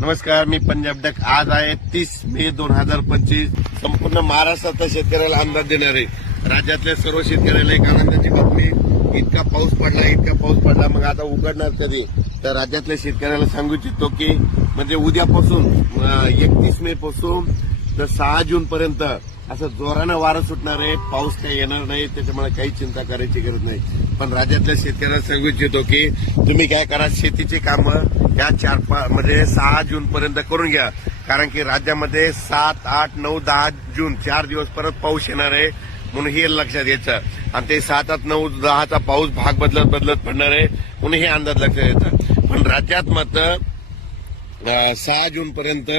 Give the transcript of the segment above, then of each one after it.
नमस्कार मी पंजाब डक. आज आहे तीस मे दोन हजार पंचवीस. संपूर्ण महाराष्ट्रातल्या शेतकऱ्याला अंदाज देणार आहे राज्यातल्या सर्व शेतकऱ्याला एक आनंदाची बातमी. इतका पाऊस पडला इतका पाऊस पडला मग आता उघडणार कधी? तर राज्यातल्या शेतकऱ्याला सांगू इच्छितो की म्हणजे उद्यापासून एकतीस मे पासून तर सहा जून पर्यंत असं जोरानं वारं सुटणार आहे. पाऊस काही येणार नाही त्याच्यामुळे काही चिंता करायची गरज नाही. पण राज्यातल्या शेतकऱ्याला सांगू इच्छितो की तुम्ही काय करा शेतीची कामं या चार पाच म्हणजे सहा जून पर्यंत करून घ्या. कारण की राज्यामध्ये सात आठ नऊ दहा जून चार दिवस परत पाऊस येणार आहे म्हणून हे लक्षात घ्यायचं आणि ते सात आठ नऊ दहाचा पाऊस भाग बदलत बदलत पडणार आहे म्हणून हे अंदाज लक्षात घ्यायचा पण राज्यात मात्र सहा जून पर्यंत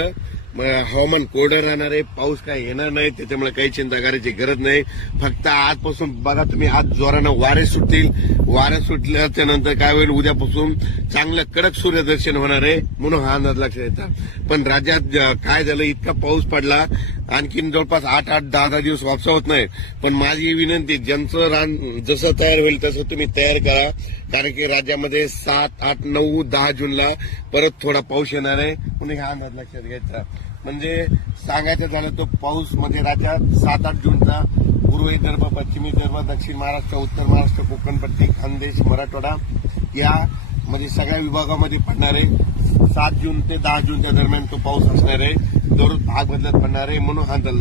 हवामान कोरडं राहणार आहे पाऊस काय येणार नाही त्याच्यामुळे काही चिंता करायची गरज नाही. फक्त आजपासून बघा तुम्ही आज जोरानं वारे सुटतील. वारे सुटल्याच्या नंतर काय होईल? उद्यापासून चांगलं कडक सूर्यदर्शन होणार आहे म्हणून हा अंदाज लक्षात येतात पण राज्यात काय झालं? इतका पाऊस पडला. आणखीन जवळपास आठ आठ दहा दहा दिवस वापसा होत नाही. पण माझी विनंती ज्यांचं रान जसं तयार होईल तसं तुम्ही तयार करा. कारण की राज्यामध्ये सात आठ नऊ दहा जूनला परत थोडा पाऊस येणार आहे. म्हणून हा अंदाज लक्षात घ्यायचा. म्हणजे सांगायचं झालं तो पाऊस म्हणजे राज्यात सात आठ जूनचा पूर्व विदर्भ पश्चिमी विदर्भ दक्षिण महाराष्ट्र उत्तर महाराष्ट्र कोकणपट्टी खानदेश मराठवाडा या म्हणजे सगळ्या विभागामध्ये पडणार आहे. सात जून ते दहा जूनच्या दरम्यान तो पाऊस असणार आहे दररोज भाग बदलत पडणार आहे म्हणून हा अंदाज